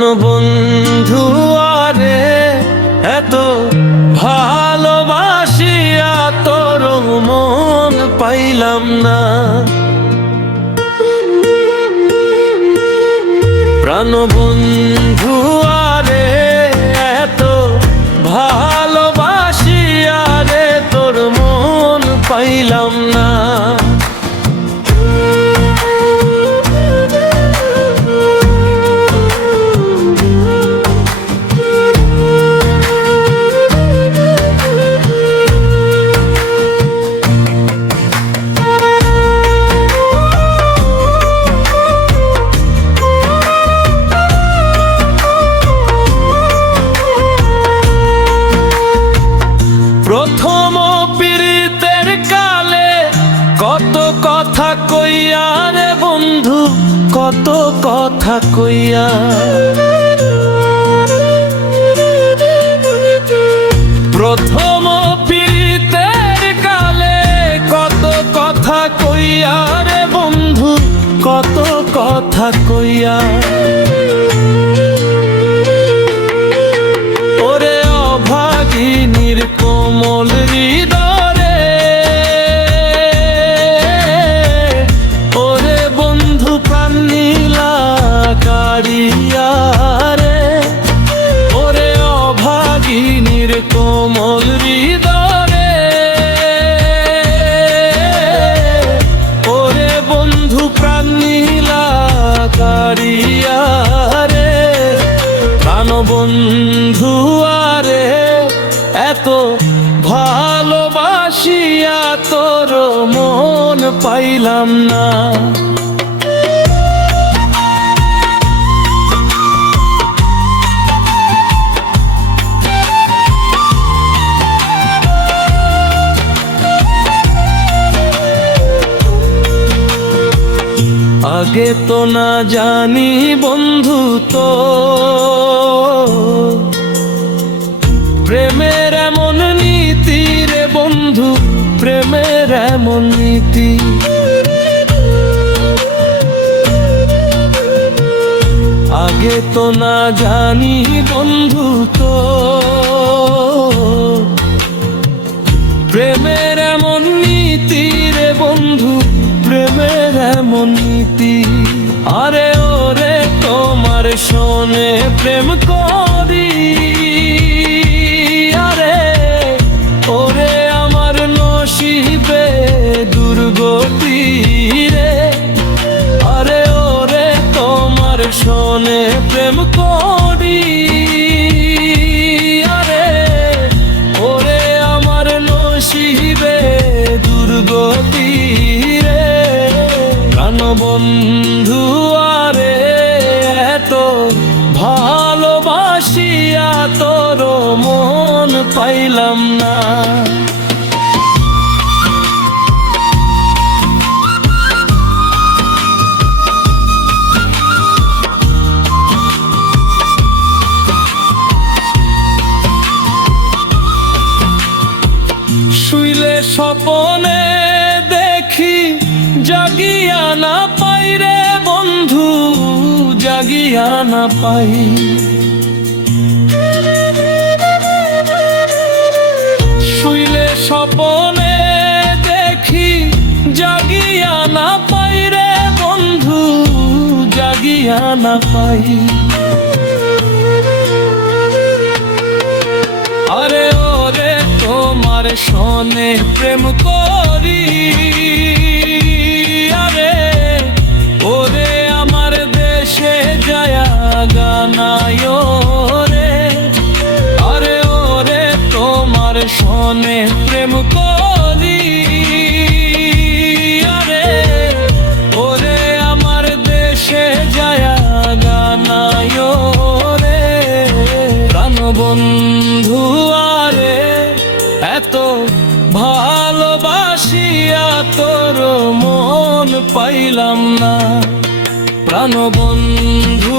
প্রাণবন্ধু আরে এত ভালোবাসিয়া তোর মন পাইলাম না। প্রাণবন্ধু আরে এত ভালোবাসিয়া রে তোর মন পাইলাম না। প্রথম পীড়িতের কালে কত কথা কইয়া রে বন্ধু, কত কথা কইয়া। প্রথম পীড়িতের কালে কত কথা কইয়া রে বন্ধু, কত কথা কইয়া। ওরে অভাগিনীর কোমল হৃদয়ে, ওরে বন্ধু প্রাণ নীলা কারিয়া রে। ওরে অভাগিনীর কোমল হৃদয়ে, ওরে বন্ধু প্রাণ নীলা কারিয়া রে। প্রাণবন্ধু আরে এত ভালোবাসিয়া তোর মন পাইলাম না। আগে তো না জানি বন্ধু তো প্রেমের এমন নীতি রে বন্ধু, প্রেমের এমন নীতি। আগে তো না জানি বন্ধু তো প্রেমের এমন নীতি রে বন্ধু, প্রেমের এমন নীতি। আরে ওরে তোমার শোনে প্রেম করি, আরে ওরে আমার নসিবে দুর্গতি রে। আরে ওরে তোমার শোনে প্রেম করি, আরে ওরে আমার নসিবে দুর্গতি রে। প্রাণবন্ধু আরে এত ভালোবাসিয়া তোর মন পাইলাম না। শুইলে স্বপনে দেখি জাগিয়া না পাই রে বন্ধু, জাগিয়া না পাই। শুইলে স্বপনে দেখি জাগিয়া না পাই রে বন্ধু, জাগিয়া না পাই। আরে ওরে তোমার শোনে প্রেম করি, আরে ওরে আমার দেশে যায়া গানায় রে। আরে ওরে তোমার শোনে প্রেম করি, আরে ওরে আমার দেশে যায়া গানায় রে। প্রাণবন্ধু আরে এত ভালোবাসিয়া তোর মন পাইলাম না। প্রাণবন্ধু